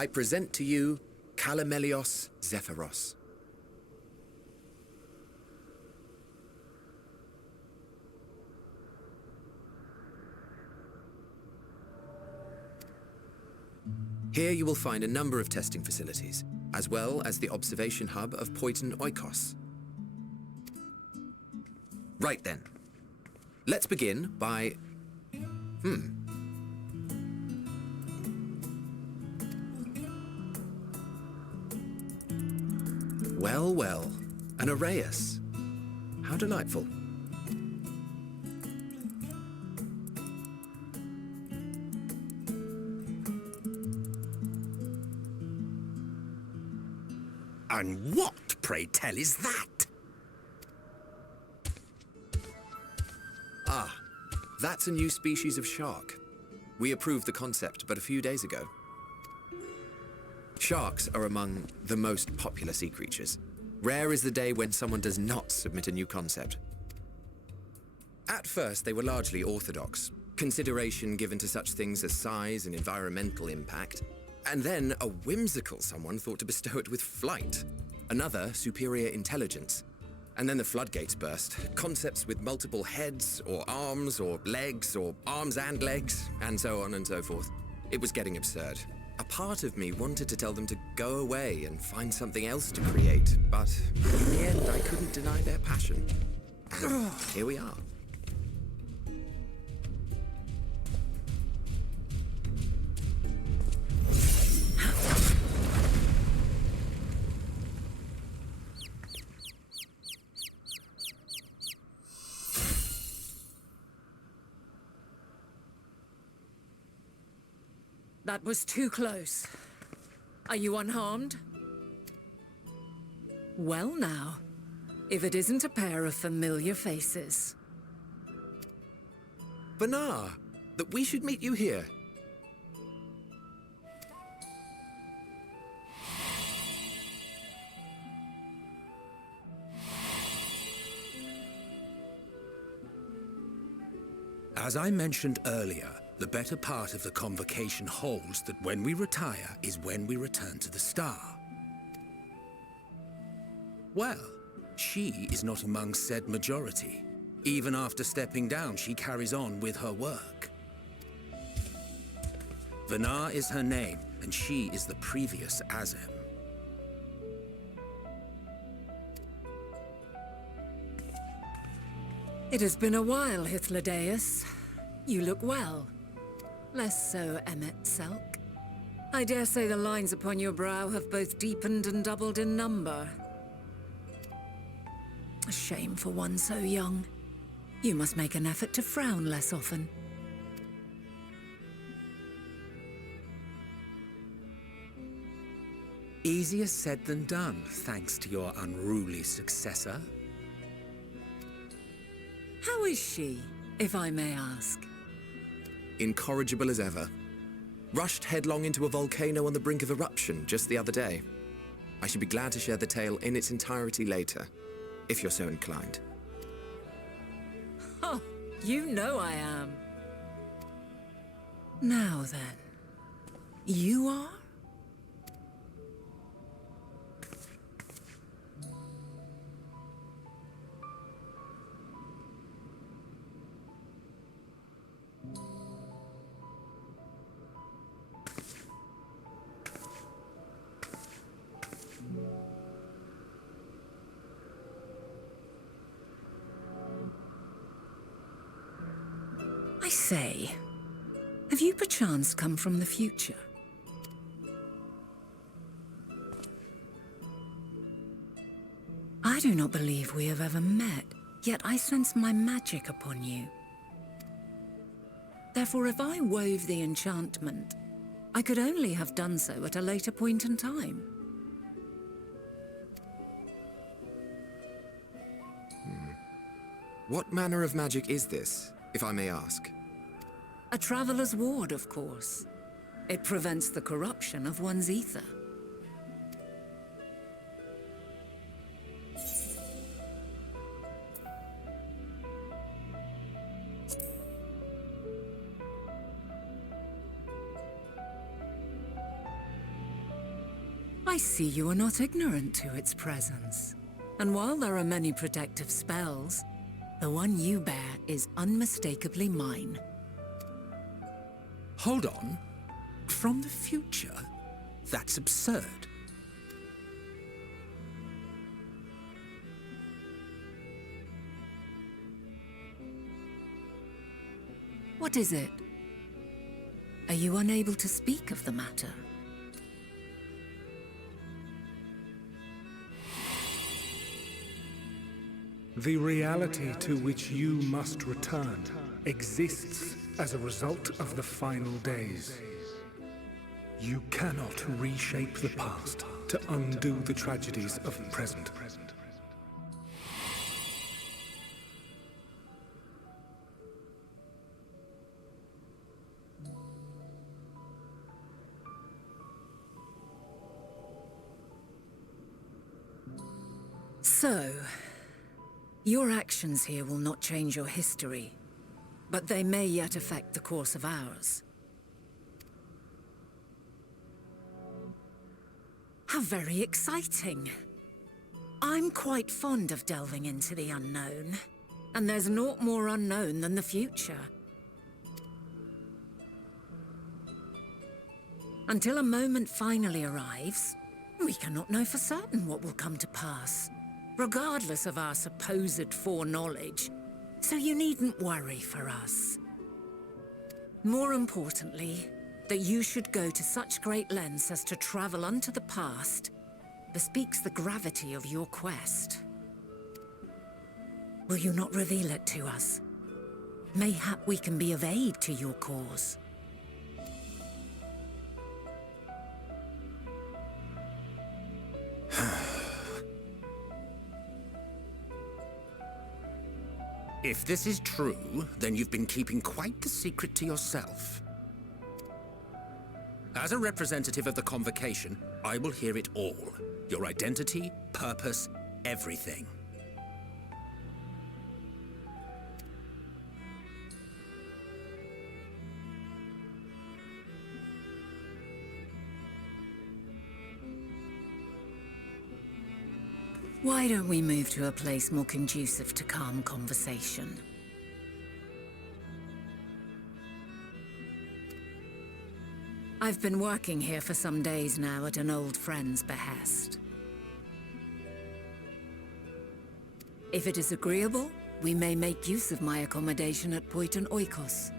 I present to you Calamelios Zephyros. Here you will find a number of testing facilities, as well as the observation hub of Poiton Oikos. Right then. Let's begin by... Well, well, an Arrhaeus. How delightful. And what, pray tell, is that? Ah, that's a new species of shark. We approved the concept but a few days ago. Sharks are among the most popular sea creatures. Rare is the day when someone does not submit a new concept. At first, they were largely orthodox, consideration given to such things as size and environmental impact, and then a whimsical someone thought to bestow it with flight, another superior intelligence. And then the floodgates burst, concepts with multiple heads, or arms and legs, and so on and so forth. It was getting absurd. A part of me wanted to tell them to go away and find something else to create, but in the end I couldn't deny their passion. And here we are. That was too close. Are you unharmed? Well now, if it isn't a pair of familiar faces. Benar, that we should meet you here. As I mentioned earlier, the better part of the convocation holds that when we retire is when we return to the star. Well, she is not among said majority. Even after stepping down, she carries on with her work. Benar is her name, and she is the previous Azem. It has been a while, Hythlodaeus. You look well. Less so, Emmet Selk. I dare say the lines upon your brow have both deepened and doubled in number. A shame for one so young. You must make an effort to frown less often. Easier said than done, thanks to your unruly successor. How is she, if I may ask? Incorrigible as ever. Rushed headlong into a volcano on the brink of eruption just the other day. I should be glad to share the tale in its entirety later, if you're so inclined. Oh, you know I am. Now then, you are? I say, have you perchance come from the future? I do not believe we have ever met, yet I sense my magic upon you. Therefore, if I wove the enchantment, I could only have done so at a later point in time. What manner of magic is this, if I may ask? A traveler's ward, of course. It prevents the corruption of one's ether. I see you are not ignorant to its presence. And while there are many protective spells, the one you bear is unmistakably mine. Hold on. From the future? That's absurd. What is it? Are you unable to speak of the matter? The reality to which you must return exists as a result of the final days. You cannot reshape the past to undo the tragedies of the present. So, your actions here will not change your history, but they may yet affect the course of ours. How very exciting. I'm quite fond of delving into the unknown, and there's naught more unknown than the future. Until a moment finally arrives, we cannot know for certain what will come to pass, regardless of our supposed foreknowledge, so you needn't worry for us. More importantly, that you should go to such great lengths as to travel unto the past bespeaks the gravity of your quest. Will you not reveal it to us? Mayhap we can be of aid to your cause. If this is true, then you've been keeping quite the secret to yourself. As a representative of the Convocation, I will hear it all. Your identity, purpose, everything. Why don't we move to a place more conducive to calm conversation? I've been working here for some days now at an old friend's behest. If it is agreeable, we may make use of my accommodation at Poiton Oikos.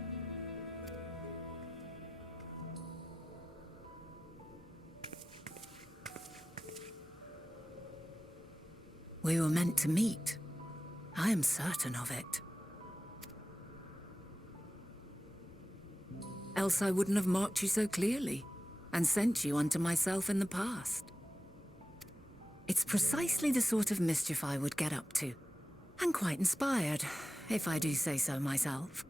We were meant to meet. I am certain of it. Else I wouldn't have marked you so clearly, and sent you unto myself in the past. It's precisely the sort of mischief I would get up to, and quite inspired, if I do say so myself.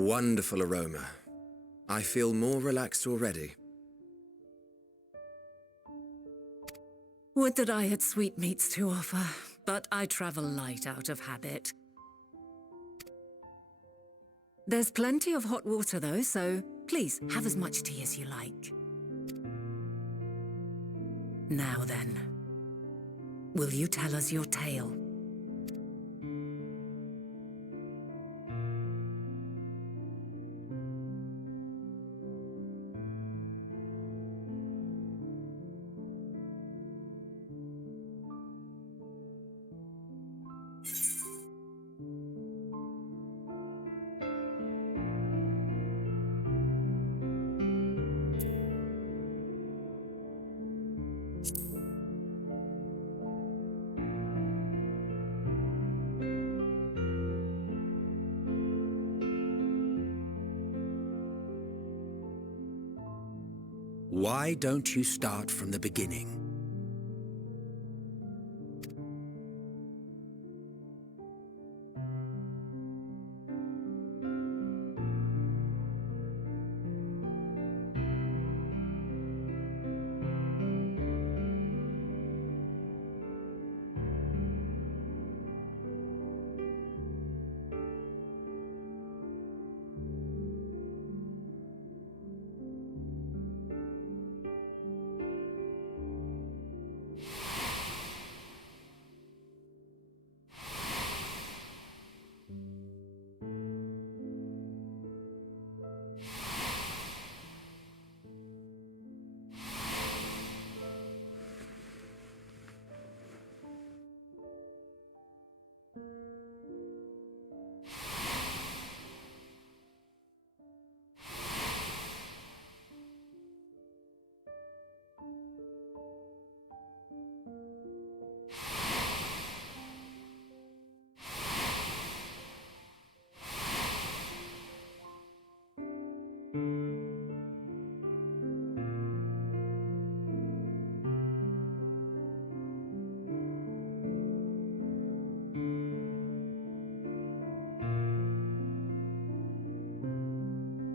wonderful aroma. I feel more relaxed already. Would that I had sweetmeats to offer, but I travel light out of habit. There's plenty of hot water though, so please have as much tea as you like. Now then, will you tell us your tale? Why don't you start from the beginning?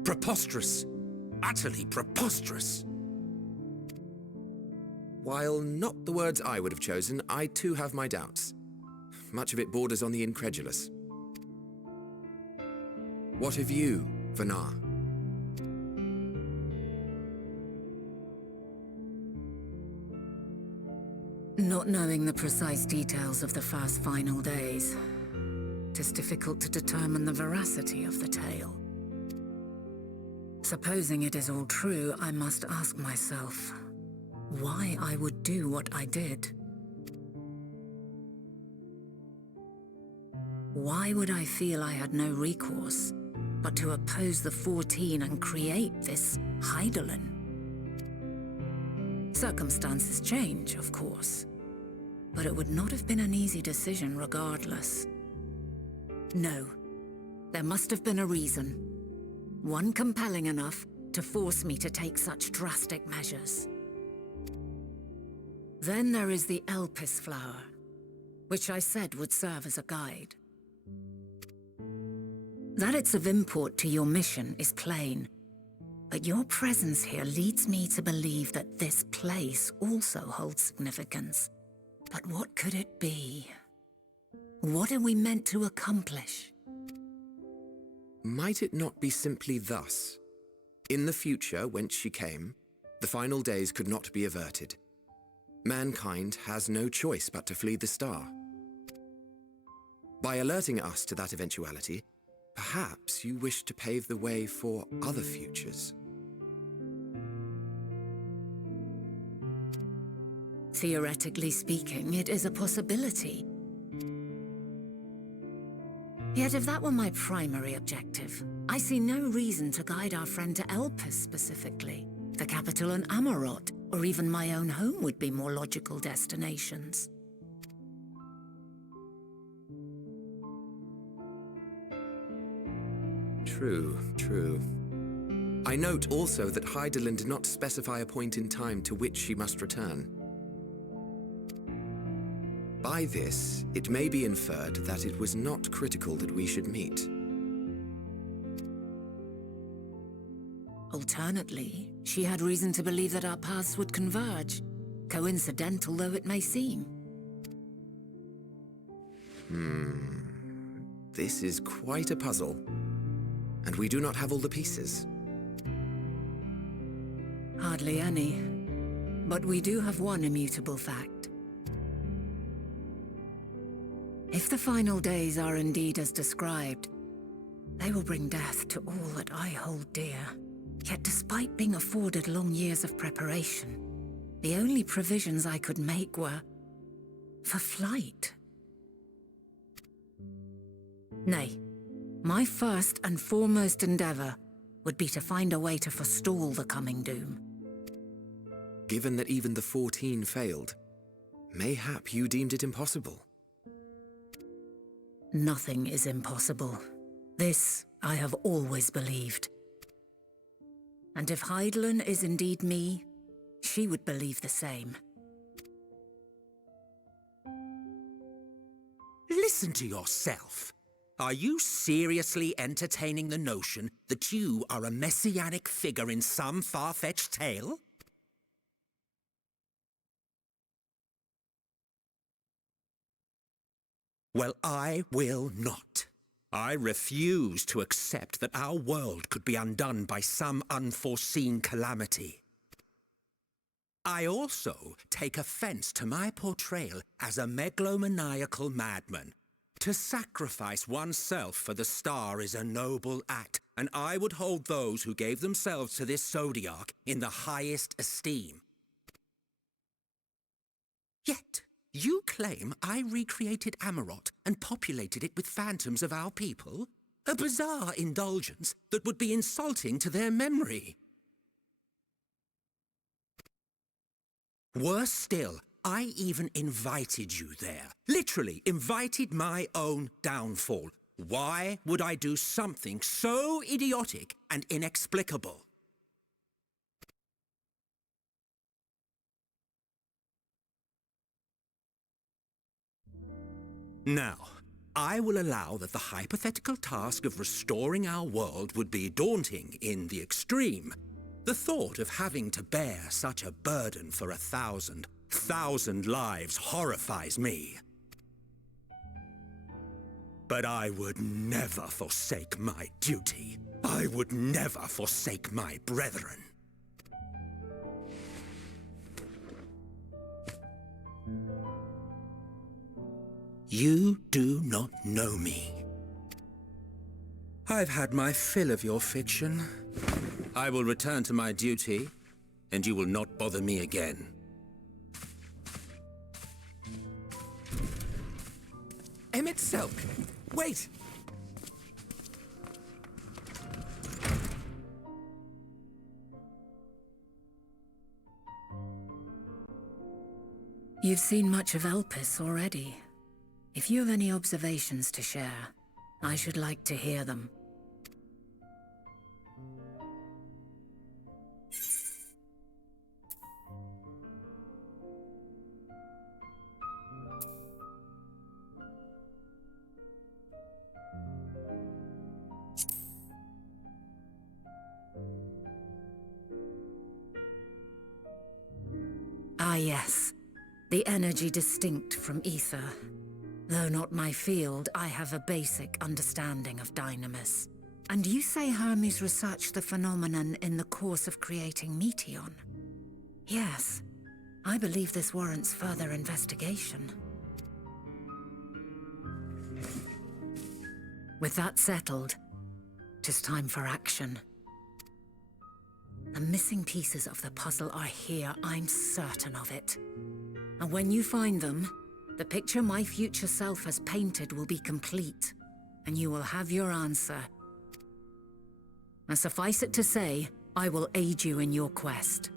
Preposterous. Utterly preposterous. While not the words I would have chosen, I too have my doubts. Much of it borders on the incredulous. What of you, Vanar? Not knowing the precise details of the first final days, it is difficult to determine the veracity of the tale. Supposing it is all true, I must ask myself why I would do what I did. Why would I feel I had no recourse but to oppose the 14 and create this Hydaelyn? Circumstances change, of course, but it would not have been an easy decision regardless. No, there must have been a reason. One compelling enough to force me to take such drastic measures. Then there is the Elpis flower, which I said would serve as a guide. That it's of import to your mission is plain, but your presence here leads me to believe that this place also holds significance. But what could it be? What are we meant to accomplish? Might it not be simply thus? In the future, whence she came, the final days could not be averted. Mankind has no choice but to flee the star. By alerting us to that eventuality, perhaps you wish to pave the way for other futures. Theoretically speaking, it is a possibility. Yet if that were my primary objective, I see no reason to guide our friend to Elpis specifically. The capital and Amarot, or even my own home would be more logical destinations. True, true. I note also that Hydaelyn did not specify a point in time to which she must return. By this, it may be inferred that it was not critical that we should meet. Alternately, she had reason to believe that our paths would converge, coincidental though it may seem. This is quite a puzzle. And we do not have all the pieces. Hardly any. But we do have one immutable fact. If the final days are indeed as described, they will bring death to all that I hold dear. Yet despite being afforded long years of preparation, the only provisions I could make were for flight. Nay, my first and foremost endeavor would be to find a way to forestall the coming doom. Given that even the 14 failed, mayhap you deemed it impossible. Nothing is impossible. This I have always believed. And if Hydaelyn is indeed me, she would believe the same. Listen to yourself. Are you seriously entertaining the notion that you are a messianic figure in some far-fetched tale? Well, I will not. I refuse to accept that our world could be undone by some unforeseen calamity. I also take offense to my portrayal as a megalomaniacal madman. To sacrifice oneself for the star is a noble act, and I would hold those who gave themselves to this zodiac in the highest esteem. Yet, you claim I recreated Amarot and populated it with phantoms of our people? A bizarre indulgence that would be insulting to their memory. Worse still, I even invited you there. Literally invited my own downfall. Why would I do something so idiotic and inexplicable? Now, I will allow that the hypothetical task of restoring our world would be daunting in the extreme. The thought of having to bear such a burden for 1,000 lives horrifies me. But I would never forsake my duty. I would never forsake my brethren. You do not know me. I've had my fill of your fiction. I will return to my duty, and you will not bother me again. Emmett Selk! Wait! You've seen much of Elpis already. If you have any observations to share, I should like to hear them. Ah yes, the energy distinct from ether. Though not my field, I have a basic understanding of Dynamis. And you say Hermes researched the phenomenon in the course of creating Meteion? Yes, I believe this warrants further investigation. With that settled, 'tis time for action. The missing pieces of the puzzle are here, I'm certain of it. And when you find them, the picture my future self has painted will be complete, and you will have your answer. And suffice it to say, I will aid you in your quest.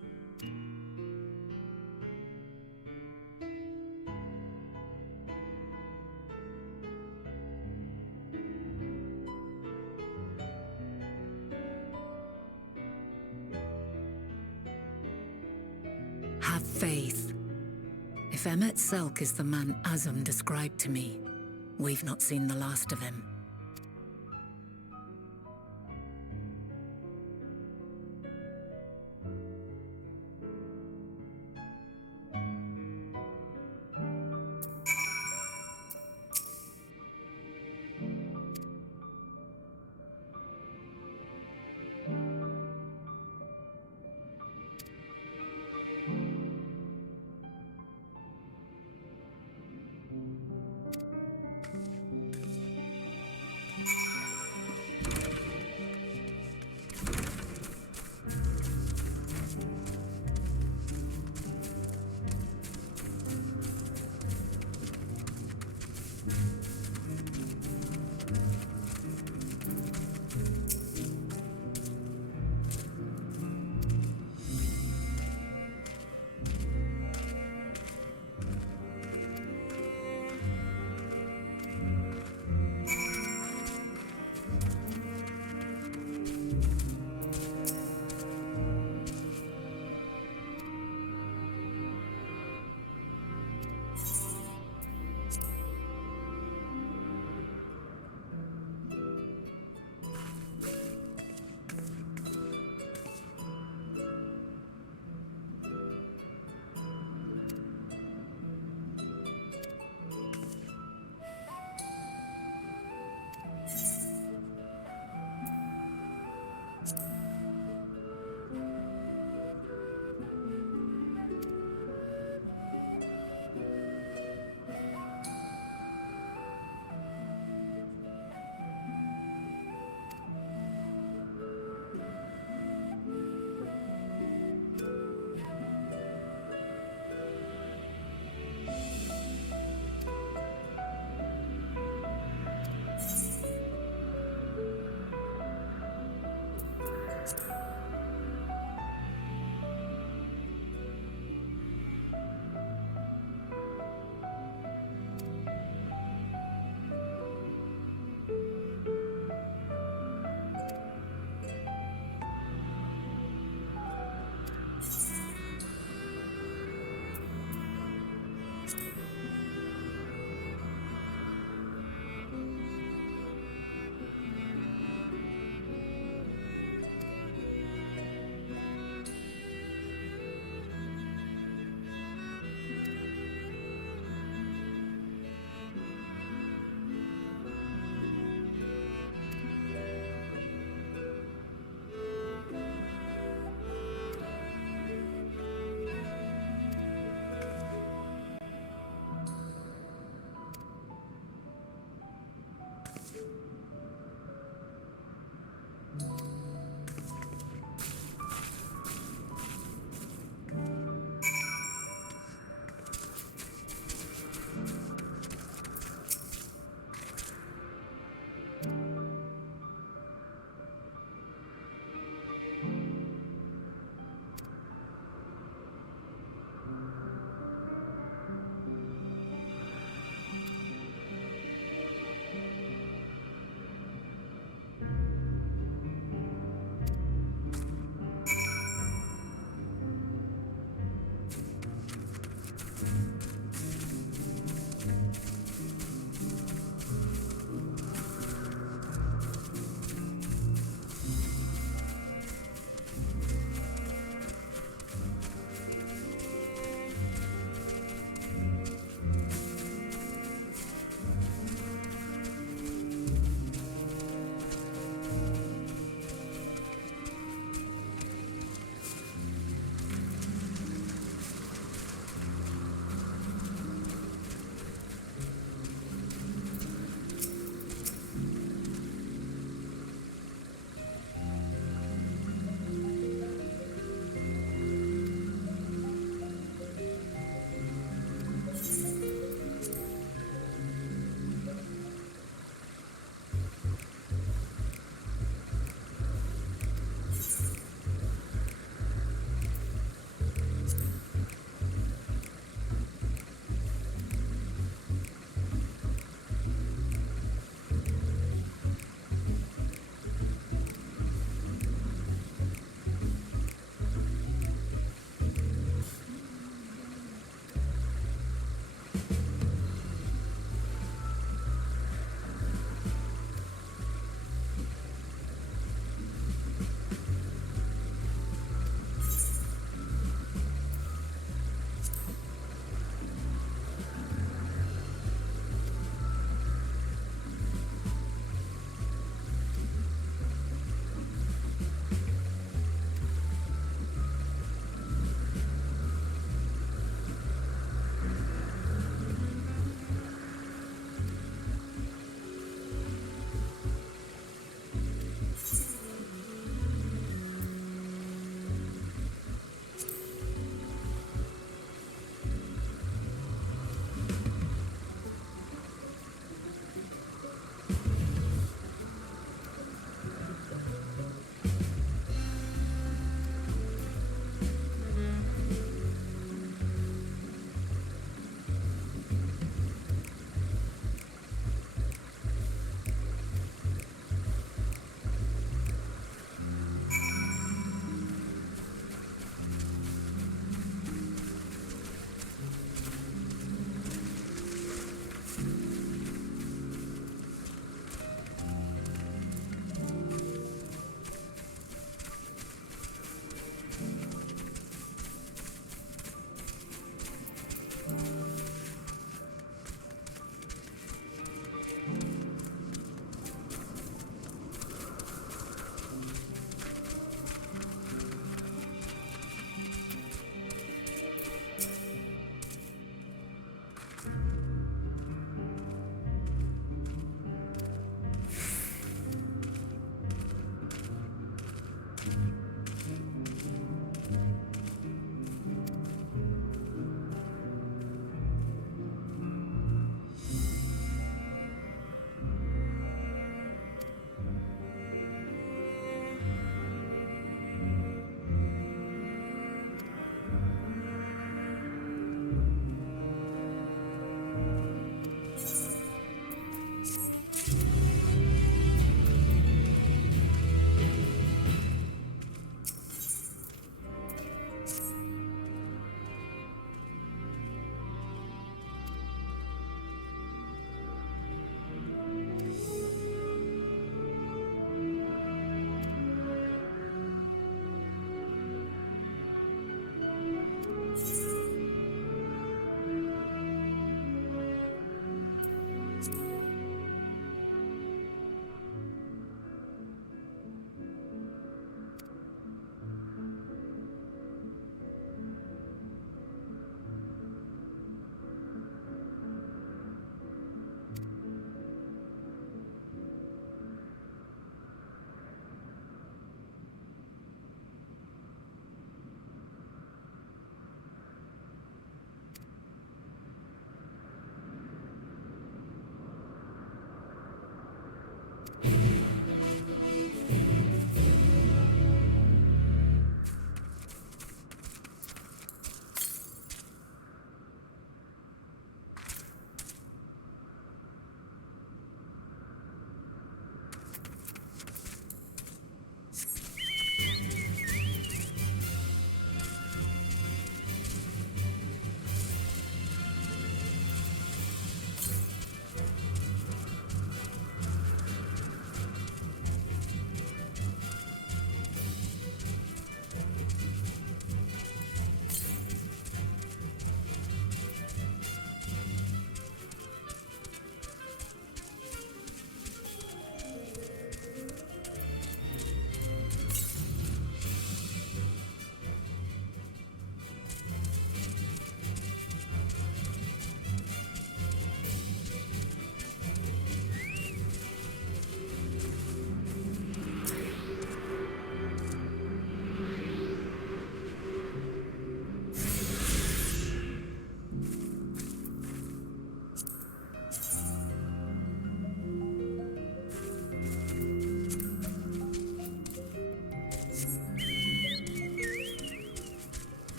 Have faith. If Emmett Selk is the man Azum described to me, we've not seen the last of him.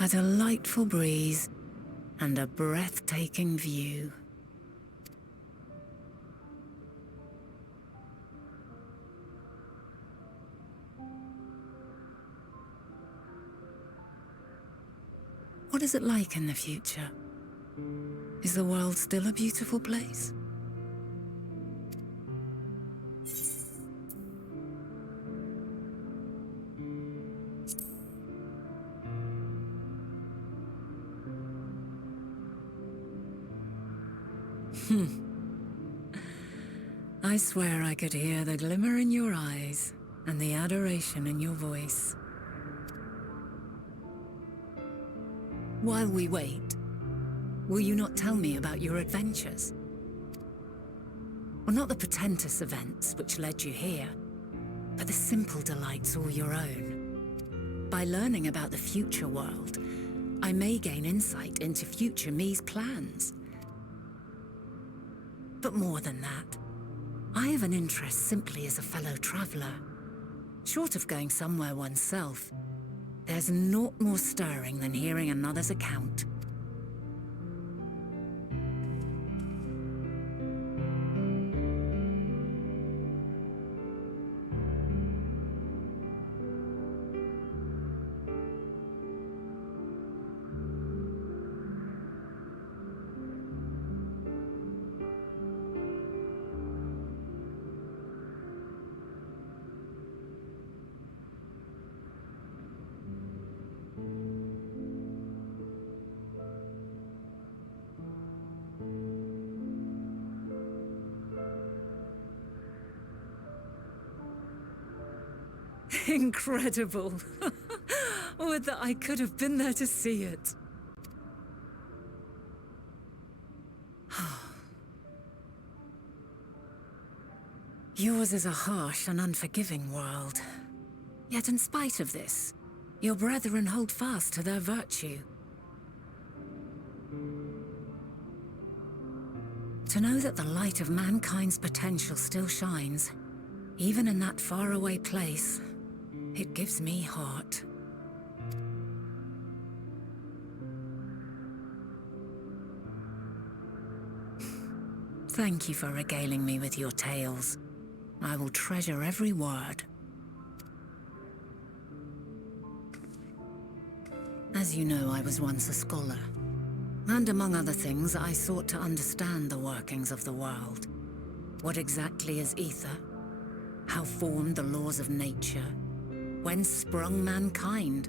A delightful breeze and a breathtaking view. What is it like in the future? Is the world still a beautiful place? I swear I could hear the glimmer in your eyes and the adoration in your voice. While we wait, will you not tell me about your adventures? Well, not the portentous events which led you here, but the simple delights all your own. By learning about the future world, I may gain insight into future me's plans. But more than that, I have an interest simply as a fellow traveler. Short of going somewhere oneself, there's naught more stirring than hearing another's account. Incredible. Would that I could have been there to see it. Yours is a harsh and unforgiving world. Yet in spite of this, your brethren hold fast to their virtue. To know that the light of mankind's potential still shines, even in that faraway place, it gives me heart. Thank you for regaling me with your tales. I will treasure every word. As you know, I was once a scholar. And among other things, I sought to understand the workings of the world. What exactly is ether? How formed the laws of nature? Whence sprung mankind?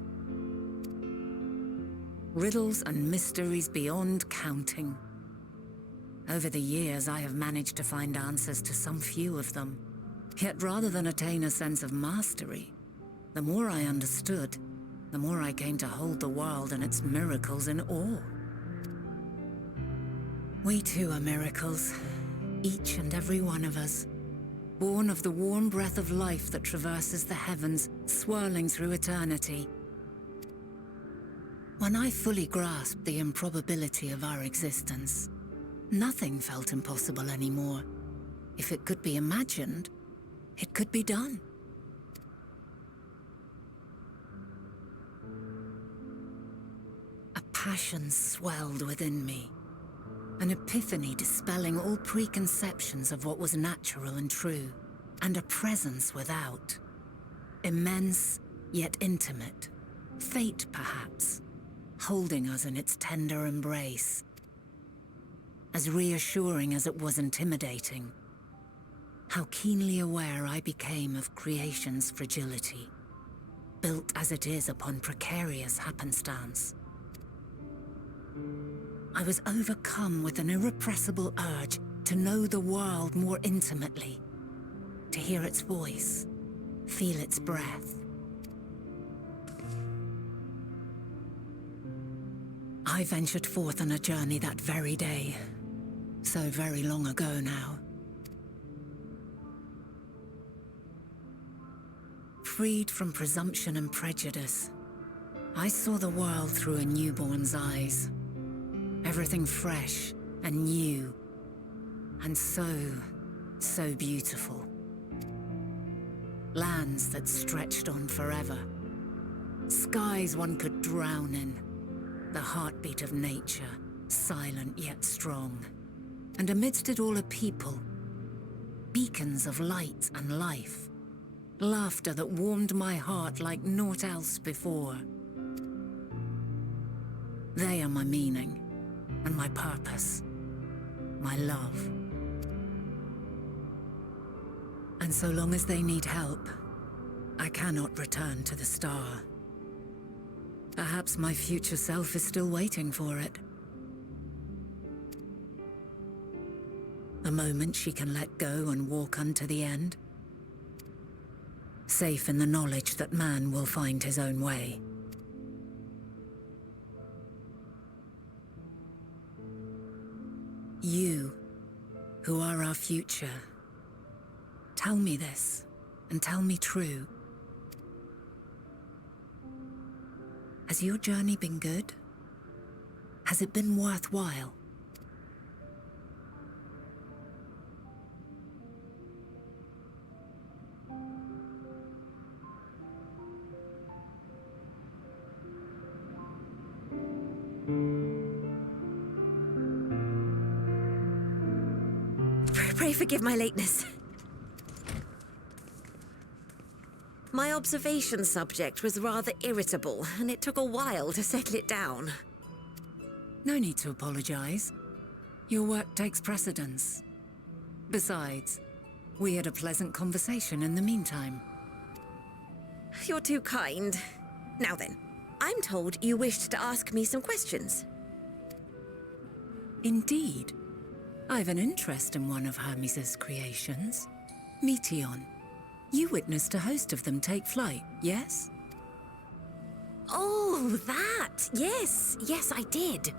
Riddles and mysteries beyond counting. Over the years, I have managed to find answers to some few of them. Yet rather than attain a sense of mastery, the more I understood, the more I came to hold the world and its miracles in awe. We too are miracles, each and every one of us, born of the warm breath of life that traverses the heavens, swirling through eternity. When I fully grasped the improbability of our existence, nothing felt impossible anymore. If it could be imagined, it could be done. A passion swelled within me, an epiphany dispelling all preconceptions of what was natural and true, and a presence without. Immense, yet intimate. Fate, perhaps. holding us in its tender embrace. As reassuring as it was intimidating. How keenly aware I became of creation's fragility, built as it is upon precarious happenstance. I was overcome with an irrepressible urge to know the world more intimately, to hear its voice, feel its breath. I ventured forth on a journey that very day, so very long ago now. Freed from presumption and prejudice, I saw the world through a newborn's eyes. Everything fresh and new, and so beautiful. Lands that stretched on forever. Skies one could drown in. The heartbeat of nature, silent yet strong. And amidst it all a people. Beacons of light and life. Laughter that warmed my heart like naught else before. They are my meaning, and my purpose, my love. And so long as they need help, I cannot return to the star. Perhaps my future self is still waiting for it. A moment she can let go and walk unto the end. Safe in the knowledge that man will find his own way. You, who are our future, tell me this, and tell me true. Has your journey been good? Has it been worthwhile? Pray forgive my lateness. My observation subject was rather irritable, and it took a while to settle it down. No need to apologize. Your work takes precedence. Besides, we had a pleasant conversation in the meantime. You're too kind. Now then, I'm told you wished to ask me some questions. Indeed. I've an interest in one of Hermes' creations. Meteon. You witnessed a host of them take flight, yes? Oh, that! Yes, I did.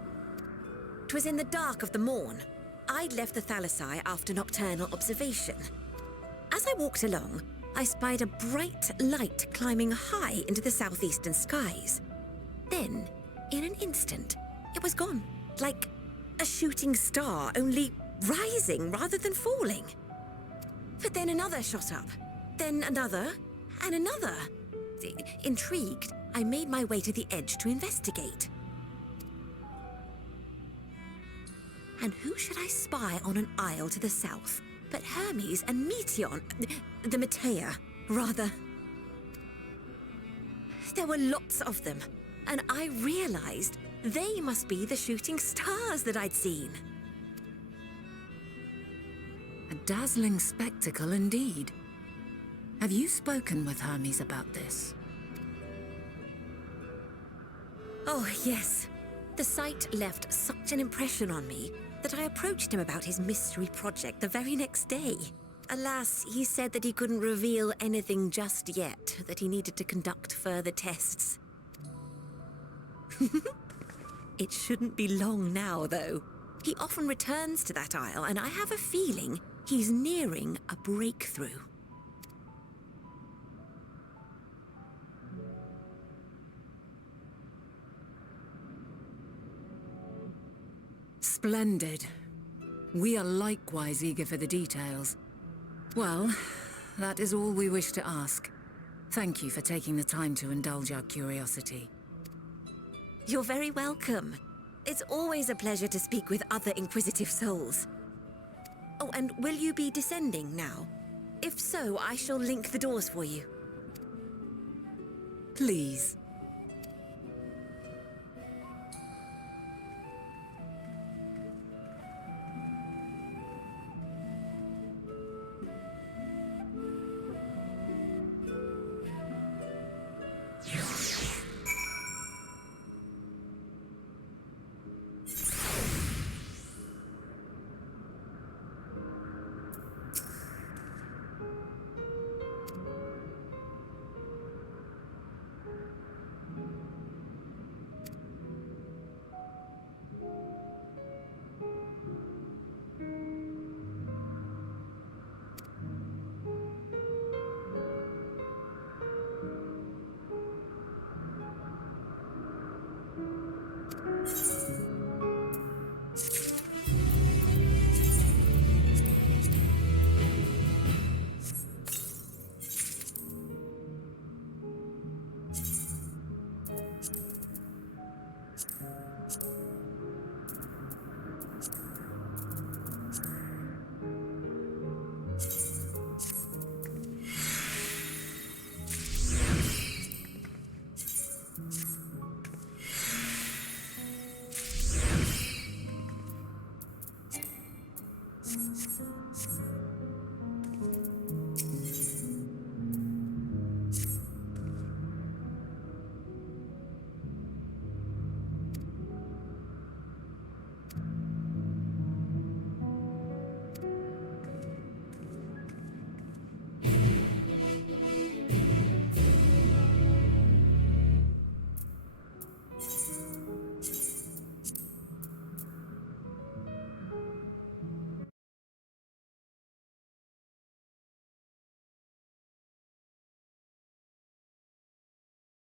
'Twas in the dark of the morn. I'd left the Thalassai after nocturnal observation. As I walked along, I spied a bright light climbing high into the southeastern skies. Then, in an instant, it was gone, like a shooting star, only rising rather than falling. But then another shot up, then another, and another. Intrigued, I made my way to the edge to investigate. And who should I spy on an isle to the south but Hermes and Meteon, the Metea, rather. There were lots of them, and I realized they must be the shooting stars that I'd seen. A dazzling spectacle indeed. Have you spoken with Hermes about this? Oh, yes. The sight left such an impression on me that I approached him about his mystery project the very next day. Alas, he said that he couldn't reveal anything just yet, that he needed to conduct further tests. It shouldn't be long now, though. He often returns to that isle, and I have a feeling he's nearing a breakthrough. Splendid. We are likewise eager for the details. Well, that is all we wish to ask. Thank you for taking the time to indulge our curiosity. You're very welcome. It's always a pleasure to speak with other inquisitive souls. Oh, and will you be descending now? If so, I shall link the doors for you. Please.